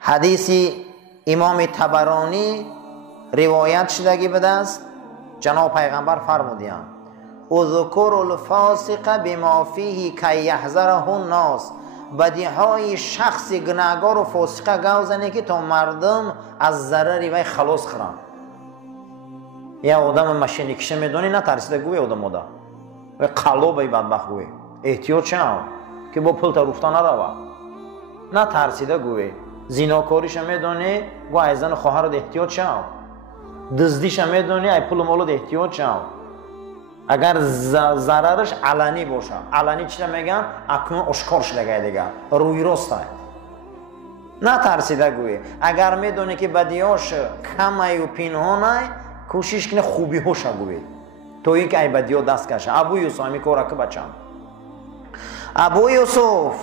حدیث امام طبرانی روایت شدگی به دست، جناب پیغمبر فرمودند اذکر الفاسق بما فیه کی یحذره الناس، بدیهای شخص گناهگار و فاسقه گوزنه که تا مردم از ضرری وی خلاص خورن. یا آدم ماشین کشه میدونی نترسیده گوی آدم مودا و قلوبی بدبخت گوی احتیاط چند که با پل تا رفتن نروه، نترسیده گوی زیناکاریش میدونی گوی از زن خواهرت احتیاط چند، دزدیش میدونی ای پول مولد احتیاط چند. اگر ضررش علنی باشه، علنی چی میگن؟ اکنون اشکار شده دیگه روی راست های نترسیده گوی. اگر میدونی که بدیاش کمه و پینهانه کوشش کنه خوبی هاش گوی تو این که ای بدیا دست کشه. ابو یوسف همی کاره که بچم ابو یوسف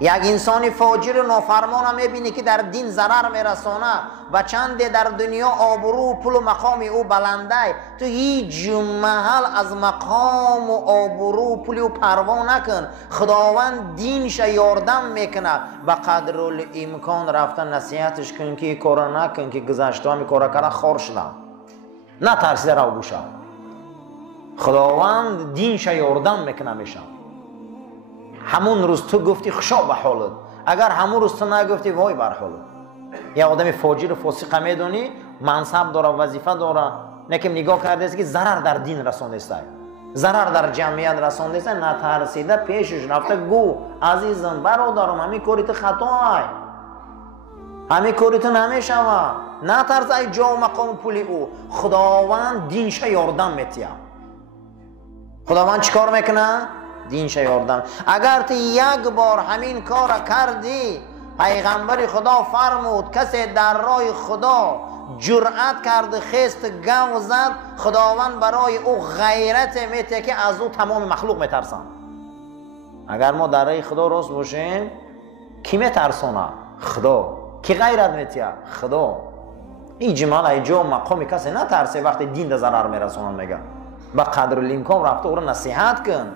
یک انسان فاجر و نافرمان هم میبینی که در دین ضرر میرسانه و چند در دنیا آبرو و پول و مقام او بلنده، تو هیچ محل از مقام و آبرو و پول و پروا نکن. خداوند دینش یاردم میکنه به قدر الامکان رفتن نصیحتش کن که کار نکن که گذشته همی کار کرده خار شدن، نه ترسیده رو بوشه. خداوند دینش یاردم میکنه میشه. همون روز تو گفتی خوشا به حالت، اگر همون روز تو نگفتی وای بر حالت. یا آدم فاجر و فاسق میدونی منصب داره وظیفه داره نکم نگاه کرده است که ضرر در دین رسانده است، ضرر در جمعیت رسانده است، نترسیده پیشش رفته گو عزیزم برادرم همین کاریت خطای، همین کاریت نمیشوه، نترس ای جا و مقام پولی او. خداوند دینش یاردم میتیه. خداوند چیکار میکنه؟ دینش یاردم. اگر تو یک بار همین کار کردی، پیغمبر خدا فرمود کسی در راه خدا جرأت کرد خست گو زد، خداوند برای او غیرت میته که از او تمام مخلوق میترسن. اگر ما در راه خدا راست باشیم کی میترسونه؟ خدا. کی غیرت میته؟ خدا. این جمال ایجا مقام کسی نترسه وقتی دین در ضرر میرسونن. میگه با قدر الامکان رفته او رو نصیحت کن.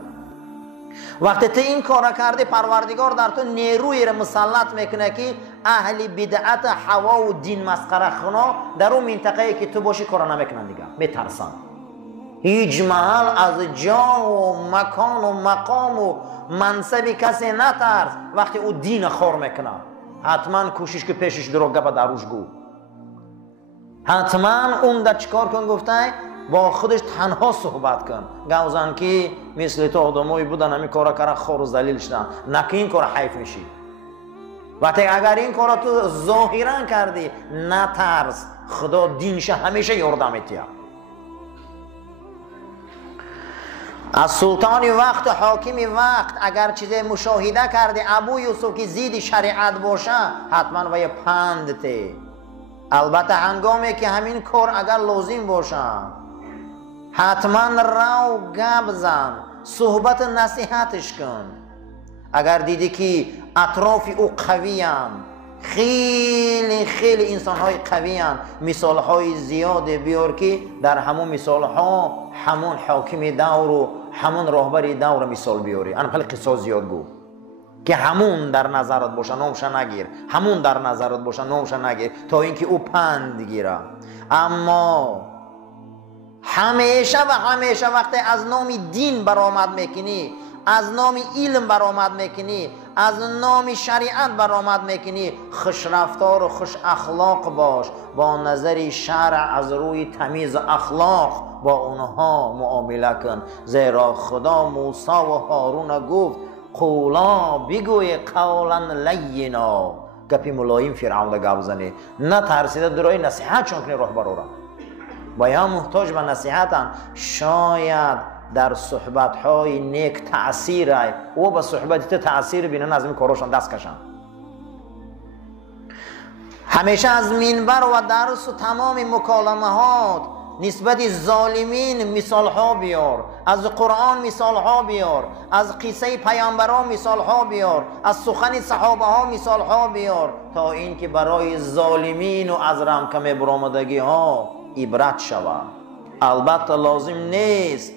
وقتی تو این کار کردی پروردگار در تو نیروی را مسلط میکنه که اهل بدعت هوا و دین مسخره خنا در اون منطقه که تو باشی کار نمیکنن دیگه، میترسن. هیچ محل از جا و مکان و مقام و منصبی کسی نترس وقتی او دین خور میکنه. حتما کوشش که پیشش درو گپ دروش گو، حتما اون در چیکار کن گفته با خودش تنها صحبت کن. گوزن که مثل تو آدمایی بودن همین کارا کردن خور و ذلیل شدن، نکه این کار حیف میشی. وقتی اگر این کارا تو ظاهرا کردی نترس، خدا دینش همیشه یاردم میتیه. از سلطان وقت حاکم وقت اگر چیزی مشاهده کردی ابو یوسف که زید شریعت باشه حتما وی پند تی. البته هنگامی که همین کار اگر لازم باشه حتما رو گپ زن، صحبت نصیحتش کن. اگر دیدی که اطراف او قوی هم، خیلی انسان های قوی هم، مثال های زیاده بیار که در همون مثال ها همون حاکم دور و همون راهبر دور مثال بیاری. انا خیلی قصه زیاد گو که همون در نظرت باشه نامش نگیر، همون در نظرت باشه نامش نگیر تا اینکه او پند گیره. اما همیشه و همیشه وقتی از نام دین برآمد میکنی، از نام علم برآمد میکنی، از نام شریعت برآمد میکنی، خوش رفتار و خوش اخلاق باش. با نظر شرع از روی تمیز اخلاق با اونها معامله کن. زیرا خدا موسی و هارون گفت قولا بگوی قولا لینا، گپی ملایم فرعون گپ زنی، نه ترسیده درای نصیحت چون کنی راه برورا. با یا محتاج به نصیحتن. شاید در صحبت‌های نیک تأثیر ای و به صحبت تأثیر بینن از این کاراشان دست کشن. همیشه از منبر و درس و تمام مکالمهات نسبت ظالمین مثال ها بیار، از قرآن مثال ها بیار، از قصه پیامبران مثال ها بیار، از سخن صحابه ها مثال ها بیار تا اینکه برای ظالمین و از رمکم برآمدگی ها عبرت شود. البته لازم نیست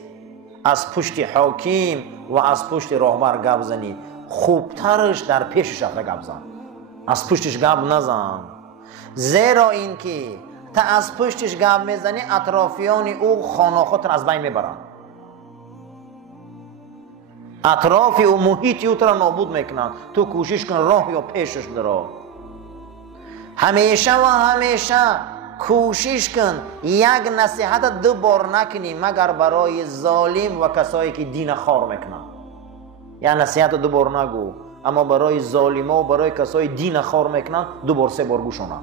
از پشت حاکم و از پشت راهبر گپ زنی، خوبترش در پیشش رفته گپ زن. از پشتش گپ نزن، زیرا اینکه تا از پشتش گپ میزنی اطرافیان او خانواخت را از بین میبرن، اطراف او محیط او را نابود میکنن. تو کوشش کن راه یا پیشش درو. همیشه و همیشه کوشش کن یک نصیحت دو بار نکنی مگر برای ظالم و کسایی که دین خار میکنن. یا نصیحت دو بار نگو، اما برای ظالما و برای کسایی دین خار میکنن دو بار سه بار گوشونن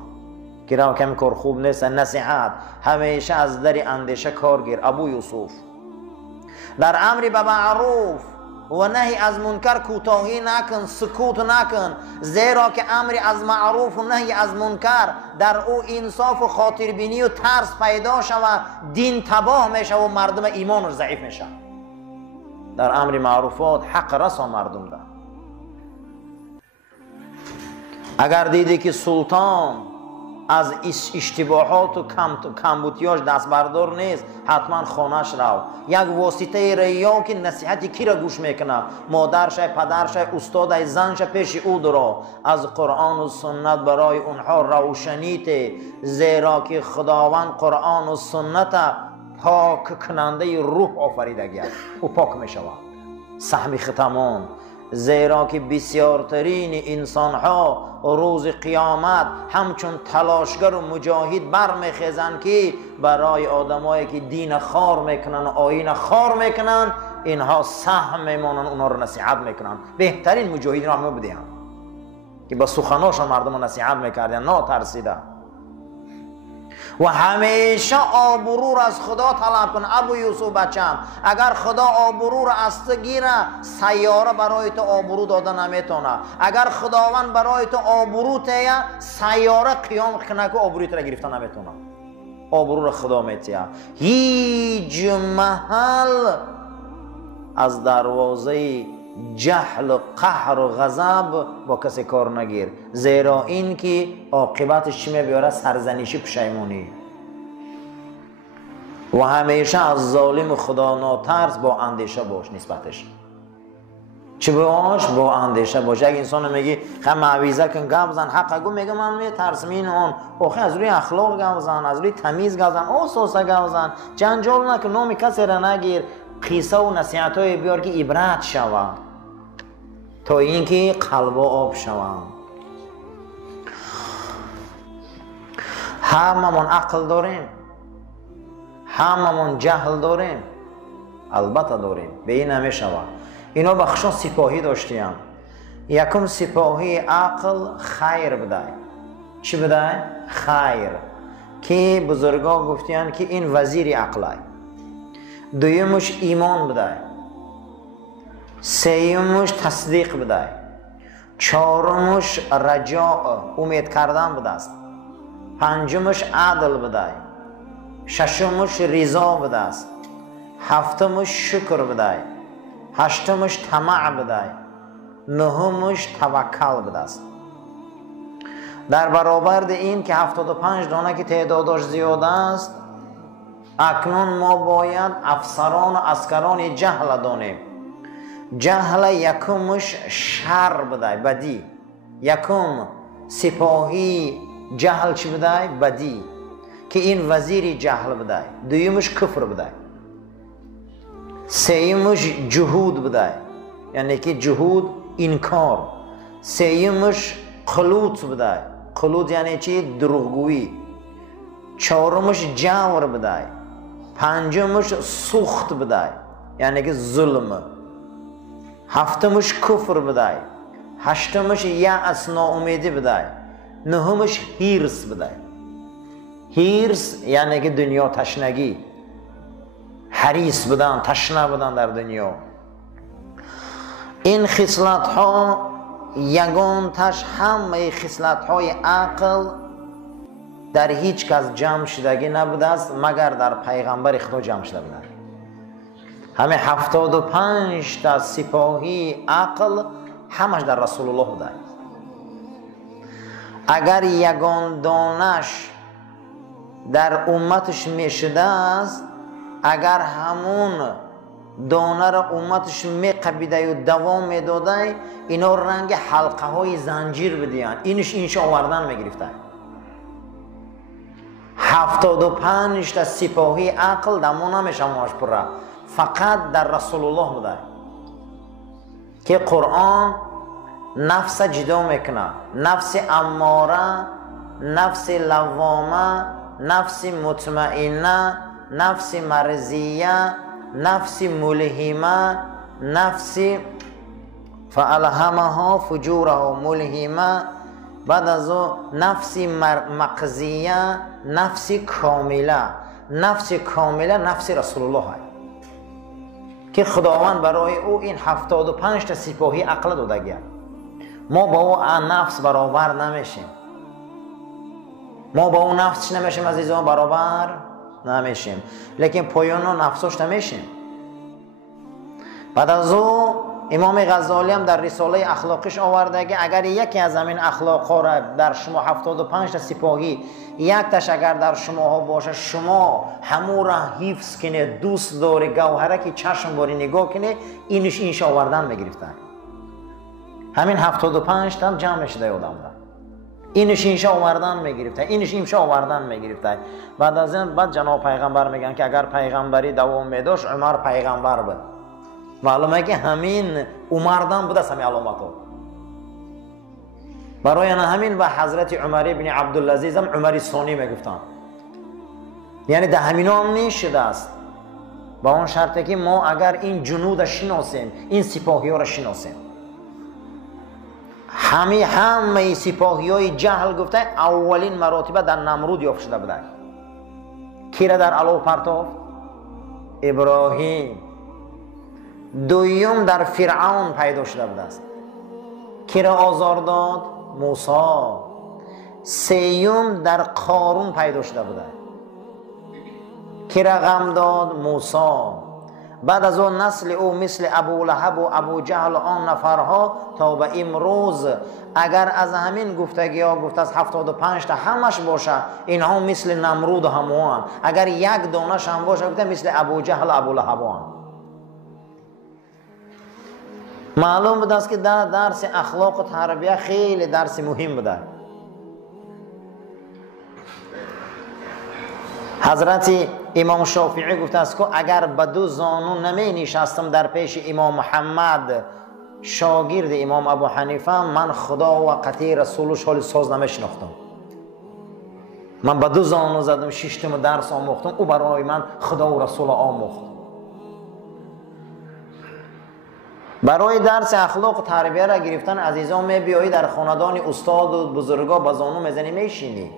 که راه کمی کار خوب نیست. نصیحت همیشه از در اندیشه کار گیر. ابو یوسف در امر به معروف و نهی از منکر کوتاهی نکن، سکوت نکن، زیرا که امر از معروف و نهی از منکر در او انصاف و خاطربینی و ترس پیدا شود، دین تباه میشه و مردم ایمان ضعیف میشه. در امر معروفات حق رسا مردم ده. اگر دیدی که سلطان از اشتباهات و کمبودیاش دست بردار نیست، حتما خانهش رو. یک واسطه ریا که نصیحتی کی را گوش میکنه؟ مادرش، پدرش، استاد، زنش پیش او درو. از قرآن و سنت برای اونها روشنیت، زیرا که خداوند قرآن و سنت پاک کننده روح آفریدگی است، او پاک میشود. سهم ختمان، زیرا که بسیارترین انسان ها روز قیامت همچون تلاشگر و مجاهد برمیخیزند که برای آدمایی که دین خار میکنن و آیین خار میکنن اینها سهم میمانن، اونا رو نصیحت میکنن. بهترین مجاهدین رو بدهن که با سخناشون مردم رو نصیحت میکردن، نه ترسیده. و همیشه آبرو را از خدا طلب کن. ابو یوسف بچم، اگر خدا آبرو را از تو گیره، سیاره برای تو آبرو داده نمیتونه. اگر خداوند برای تو آبرو تیه، سیاره قیام کنه که آبروی تو را گرفته نمیتونه. آبرو را خدا میتیه. هیچ محل از دروازه جهل و قهر و غضب با کسی کار نگیر، زیرا این که عاقبتش چی میبیاره؟ سرزنشی، پشیمونی. و همیشه از ظالم خدا ناترس، با اندیشه باش نسبتش. چی باش؟ با اندیشه باش. یک انسان میگی خب معویزه کن گپ بزن، حق گو، میگه من میترسم این اون. آخه از روی اخلاق گپ بزن، از روی تمیز گپ بزن، اوسوسه گپ بزن، جنجال نکن، نام کسی را نگیر. قصه و نصیحت های بیار که عبرت شود تا اینکه قلب آب شوند. هممون عقل داریم، هممون جهل داریم، البته داریم، به این نمیشود. اینا بخشان سپاهی داشتیم. یکم سپاهی عقل خیر بده. چی بده؟ خیر، که بزرگا گفتیان که این وزیر عقله. دویمش ایمان بده، سیومش تصدیق بده، چهارمش رجاء، امید کردن بده است، پنجمش عدل بده، ششمش رضا بده است، هفتمش شکر بده، هشتمش طمع بده، نهمش توکل بده است. در برابر این که 75 دانه که تعدادش زیاده است، اکنون ما باید افسران و عسکران جهل دانیم. جهل یکمش شر بده، بدی. یکم سپاهی جهل چی بده؟ بدی، که این وزیر جهل بده. دویمش کفر بده. سیمش جهود بده، یعنی که جهود انکار. سیمش خلوط بده، خلوط یعنی چی؟ دروغگویی. چهارمش جور بده، پنجمش سخت بده، یعنی که ظلم. هفتمش کفر بده، هشتمش یأس، ناامیدی بده، نهمش حرص بده. حرص یعنی که دنیا تشنگی، حریص بودن، تشنه بودن در دنیا. این خصلت ها یگان تش همه خصلت های عقل در هیچ کس جمع شدگی نبوده است مگر در پیغمبر خدا جمع شده بوده. همه 75 تا سپاهی عقل همش در رسول الله بوده. اگر یگان دانش در امتش میشده است، اگر همون دانه را امتش میقبیده و دوام میداده، اینا رنگ حلقه های زنجیر بدیان، اینش آوردن میگرفته. 75 تا سپاهی عقل دمو نمیشه ماش پره، فقط در رسول الله بوده که قرآن نفس جدا میکنه، نفس اماره، نفس لوامه، نفس مطمئنه، نفس مرضیه، نفس ملهمه، نفس فالهمها فجورها ملهمه، بعد از او نفس مقضیه، نفس کامله. نفس کامله نفس رسول الله هست که خداوند برای او این 75 تا سپاهی عقل داده گیرد. ما با او نفس برابر نمیشیم، ما با اون نفسش نمیشیم عزیزان، برابر نمیشیم، لیکن پایان نفسش نمیشیم. بعد از او امام غزالی هم در رساله اخلاقش آورده که اگر یکی از همین اخلاق ها را در شما 75 تا سپاهی یک تاش اگر در شما ها باشه، شما همو را حفظ کنه، دوست داره، گوهره که چشم باری نگاه کنه، اینش آوردن میگرفتن. همین 75 تا هم جمع شده آدم دا، اینش آوردن میگرفته، اینش آوردن میگرفته. بعد از این بعد جناب پیغمبر میگن که اگر پیغمبری دوام میداشت عمر پیغمبر بود. معلومه که همین عمردان بوده همین علامت ها. برای همین به حضرت عمر ابن عبدالعزیز هم عمر ثانی میگفتن، یعنی ده همین هم میشده است، با اون شرطه که ما اگر این جنود شناسیم، این سپاهی ها را شناسیم. همه سپاهی های جهل گفته اولین مراتبه در نمرود یافت شده بوده. کی را در علو پرتافت؟ ابراهیم. دویم در فرعون پیدا شده بوده است. کی را آزار داد؟ موسی. سیوم در قارون پیدا شده بوده. کی را غم داد؟ موسی. بعد از اون نسل او مثل ابو لهب و ابو جهل آن نفرها تا به امروز، اگر از همین گفتگی ها گفت از 75 تا همش باشه، اینها مثل نمرود و هموان، اگر یک دانش هم باشه گفته مثل ابو جهل و ابو لهبان. معلوم بود است که در درس اخلاق و تربیه خیلی درس مهم بوده. حضرت امام شافعی گفته است که اگر به دو زانو نمی نشستم در پیش امام محمد شاگرد امام ابو حنیفه، من خدا و قطعی رسولش حال ساز نمی شناختم. من به دو زانو زدم، ششتم درس آموختم، او برای من خدا و رسول آموخت. برای درس اخلاق و تربیه را گرفتن عزیزان می بیایی در خاندان استاد و بزرگا به زانو میزنی میشینی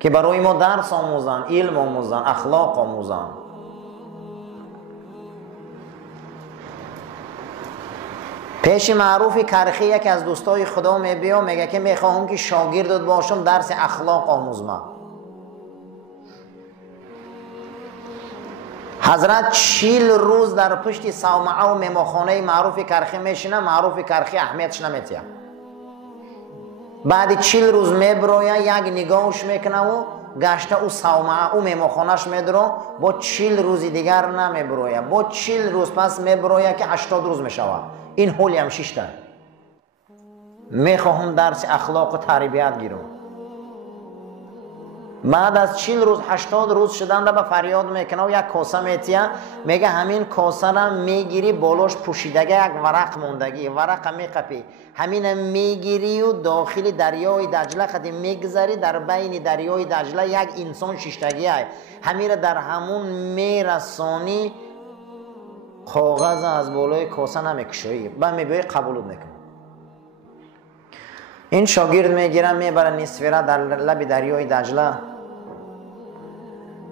که برای ما درس آموزن، علم آموزن، اخلاق آموزن. پیش معروف کرخی یکی از دوستای خدا می بیا میگه که میخواهم که شاگردت باشم، درس اخلاق آموزم. حضرت 40 روز در پشت صومعه و مهمانخانه معروف کرخی میشینه، معروف کرخی اهمیتش نمیتیه. بعد 40 روز میبرویه، یک نگاهش میکنه و گشته او صومعه او مهمانخانهش میدره، با 40 روز دیگر نمیبرویه، با 40 روز پس میبرویه که 80 روز میشوه. این حولی هم شیشته. میخواهم درس اخلاق و تربیت گیرم. بعد از 40 روز 80 روز شدن را به فریاد میکنه و یک کاسه میتیه، میگه همین کاسه را میگیری بالاش پوشیدگی یک ورق موندگی، ورق میقپی، همین میگیری و داخل دریای دجله خدی میگذاری، در بین دریای دجله یک انسان شیشتگی های، همین را در همون میرسانی، کاغذ از بالای کاسه نمیکشوی، بعد میبایی قبولت میکنه. این شاگرد میگیرن میبرن نصفه در لب دریای دجله،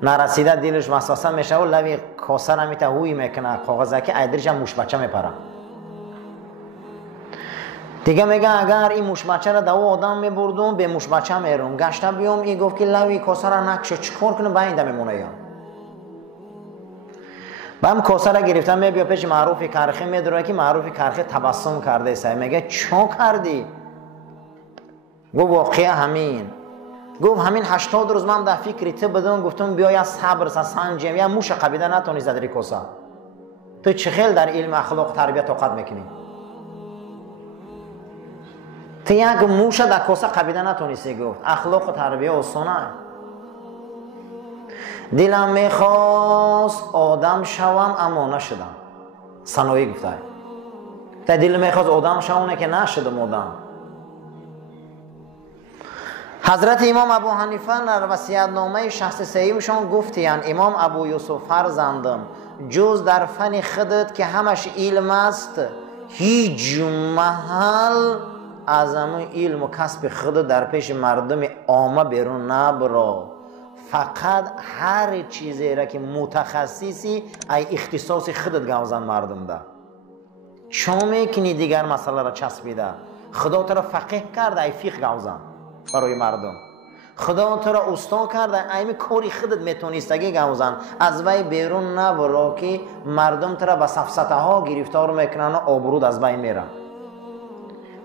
نرسیده دلش وسوسه میشه و لب کاسه را میتهوی میکنه، کاغذه که ایدرش هم موش بچه میپره. دیگه میگه اگر این موش بچه را دو آدم میبردم به موش بچه میرم، گشته بیام این گفت که لب کاسه را نکشه، چکار کنم باید میمونه یا با هم کاسه را گرفتم میبیا پیش معروف کرخی میدره که معروف کرخی تبسم کرده سه، میگه چون کردی؟ گفت واقعا همین. گفت همین 80 روز من در فکر تو بدم، گفتم بیای از صبر سنجیم، یا موش قبیده نتونی زدری کاسه. تو چه خیلی در علم اخلاق تربیت طاقت میکنی؟ تو یک موش در کاسه قبیده نتونستی گفت. اخلاق تربیه آسانه. دلم میخواست آدم شوم اما نشدم. ثانوی گفته تا دل میخواست آدم شوم که نشدم آدم. حضرت امام ابو حنیفه در وصیت نامه 63 شان گفتیان امام ابو یوسف فرزندم جز در فن خودت که همش علم است هیچ محل از همون علم و کسب خودت در پیش مردم عامه بیرون نبرو. فقط هر چیزی را که متخصصی ای اختصاص خودت گوزن مردم ده. چون میکنی دیگر مسئله را چسبیده. خدا تو را فقیه کرده ای فقه گوزن برای مردم. خدا تو را استا کرده ایمی کاری خودت میتونستگی گوزن. از وی بیرون نبرو که مردم تو را به سفسطه ها گرفتار میکنن و آبرود از بین میرن.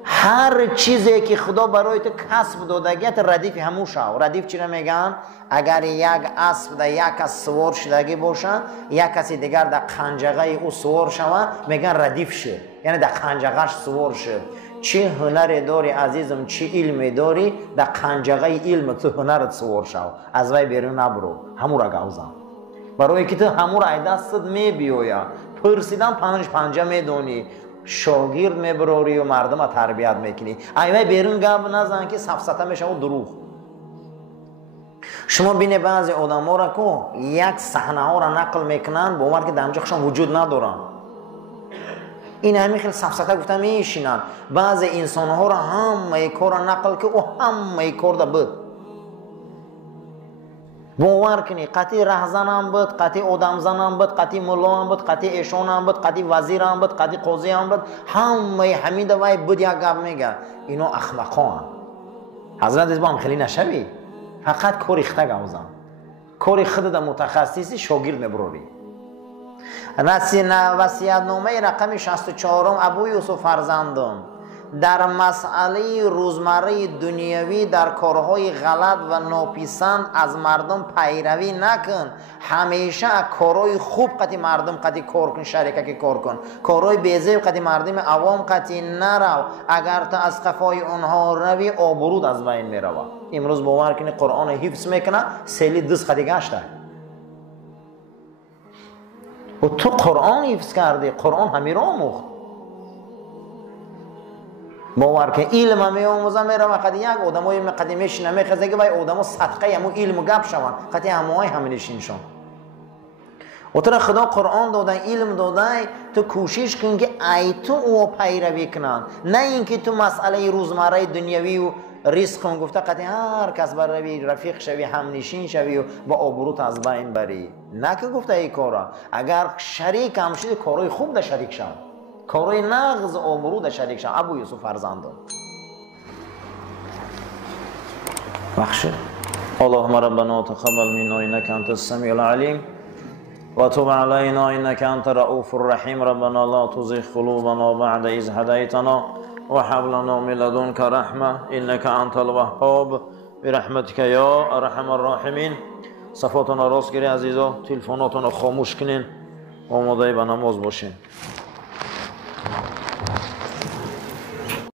هر چیزی که خدا برای تو کسب دادگیت ردیف همون شو. ردیف چی را میگن؟ اگر یک اسب در یک کس سوار شدگی باشه یک کسی دیگر در قنجقه او سوار شوه میگن ردیف شه، یعنی در قنجقهش سوار شه. چه هنر داری عزیزم، چه علمی داری، در قنجقه علم تو هنرت سوار شو. از وی بیرون نبرو، همون را گوزن. برای که تو همون را ای دستت میبیویا پرسیدن پنجه میدونی شاگرد میبروری و مردم تربیت میکنی. ایوه بیرون گپ نزن که سفسطه میشه و دروغ. شما بینه بعضی آدم ها را که یک صحنه ها را نقل میکنن با عمر که دمجخشان وجود ندارن. این همین خیلی سفسطه گفته میشینن. بعضی انسان ها را همه کار را نقل که او همه کار دا بود. باور کنی قطعی رهزن هم بود، قطعی آدم زن هم بود، قطعی ملا هم بود، قطعی ایشان هم بود، قطعی وزیر هم بود، قطعی قاضی هم بود. همه حمید وای بود یک گپ میگه. اینا اخمقان. حضرت از با هم خیلی نشوی. فقط کاری خطا گوزن. کاری خود در متخصصی شاگرد میبروری. وصیت نامه رقم 64 ابو یوسف فرزندم در مسئله روزمره دنیوی در کارهای غلط و ناپسند از مردم پیروی نکن. همیشه کارهای خوب قطعی مردم قطعی کار کن، شریکه که کار کن. کارهای بیزیب قطعی مردم عوام قطعی نرو. اگر تو از قفای اونها روی آبرود از بین میرود. امروز باور کنی قرآن حفظ میکنه سیلی دست قطعی گشته و تو قرآن حفظ کردی. قرآن همین را آموخت. باور که علم همی آموزه میره و قد یک آدم های قدیمیش نمیخوزه که باید آدم ها صدقه همون علم و گپ شون. قطعی همه های همه نشینشون. و تو را خدا قرآن داده، علم داده، تو کوشش کن که ای تو او پیروی کنن. نه اینکه تو مسئله روزمره دنیوی و ریسک کن گفته قطعی هر کس بر روی رفیق شوی هم نشین شوی و با آبروت از بین بری. نه که گفته ای کارا اگر شریک هم شدی کارهای خوب ده شریک شو. کارهای نغز آبرو ده شریک شو. ابو یوسف فرزندم بخشه. اللهم ربنا تقبل منا انك انت السميع العليم وتب علينا انك انت الرؤوف الرحيم. ربنا لا تزغ قلوبنا بعد إذ هديتنا وهب لنا من لدنك رحمة انك انت الوهاب برحمتك يا ارحم الراحمين. صفاتنا راست گیری عزیزا، تلفناتون رو خاموش کنین، آماده به نماز باشین.